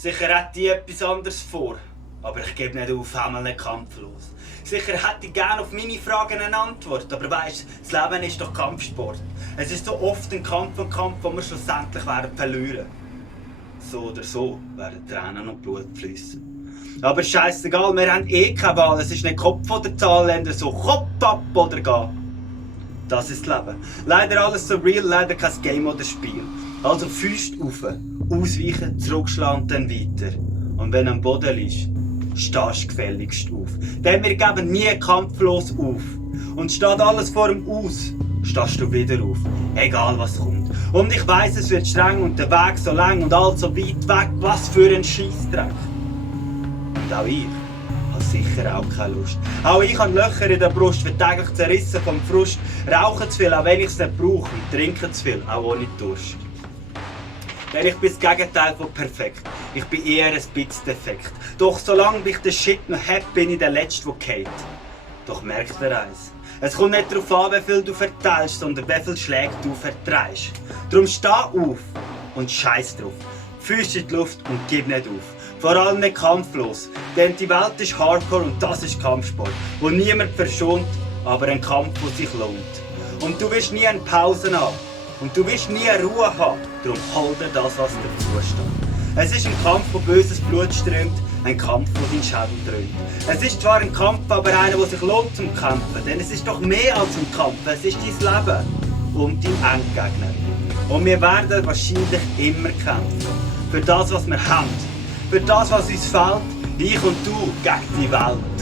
Sicher hätte ich etwas anderes vor, aber ich gebe nicht auf, einmal nicht kampflos. Sicher hätte ich gerne auf meine Fragen eine Antwort, aber weisst, das Leben ist doch Kampfsport. Es ist so oft ein Kampf, wo wir schlussendlich werden verlieren. So oder so werden Tränen und Blut fließen. Aber scheissegal, wir haben eh keine Wahl. Es ist nicht Kopf oder Zahlländer, so Kopf ab oder geh. Das ist das Leben. Leider alles so real, leider kein Game oder Spiel. Also Füße rauf, ausweichen, zurückschlagen und dann weiter. Und wenn du am Boden liegst, stehst du gefälligst auf. Denn wir geben nie kampflos auf. Und steht alles vor dem Aus, stehst du wieder auf. Egal was kommt. Und ich weiss, es wird streng und der Weg so lang und all so weit weg. Was für ein Scheissdreck. Und auch ich habe sicher auch keine Lust. Auch ich habe Löcher in der Brust, wird täglich zerrissen vom Frust. Rauche zu viel, auch wenn ich es nicht brauche. Und trinke zu viel, auch ohne Durst. Denn ich bin das Gegenteil von perfekt. Ich bin eher ein bisschen defekt. Doch solange ich den Shit noch hab, bin ich der Letzte, der geht. Doch merkt ihr eins. Es kommt nicht darauf an, wie viel du verteilst, sondern wie viele Schläge du vertreibst. Darum steh auf und scheiß drauf. Füße in die Luft und gib nicht auf. Vor allem nicht kampflos. Denn die Welt ist Hardcore und das ist Kampfsport. Wo niemand verschont, aber ein Kampf, der sich lohnt. Und du wirst nie eine Pause haben. Und du wirst nie Ruhe haben. Darum hol dir das, was dir zusteht. Es ist ein Kampf, wo böses Blut strömt. Ein Kampf, wo dein Schädel dröhnt. Es ist zwar ein Kampf, aber einer, der sich lohnt zum Kämpfen. Denn es ist doch mehr als ein Kampf. Es ist dein Leben und dein Endgegner. Und wir werden wahrscheinlich immer kämpfen. Für das, was wir haben. Für das, was uns fehlt. Ich und du gegen die Welt.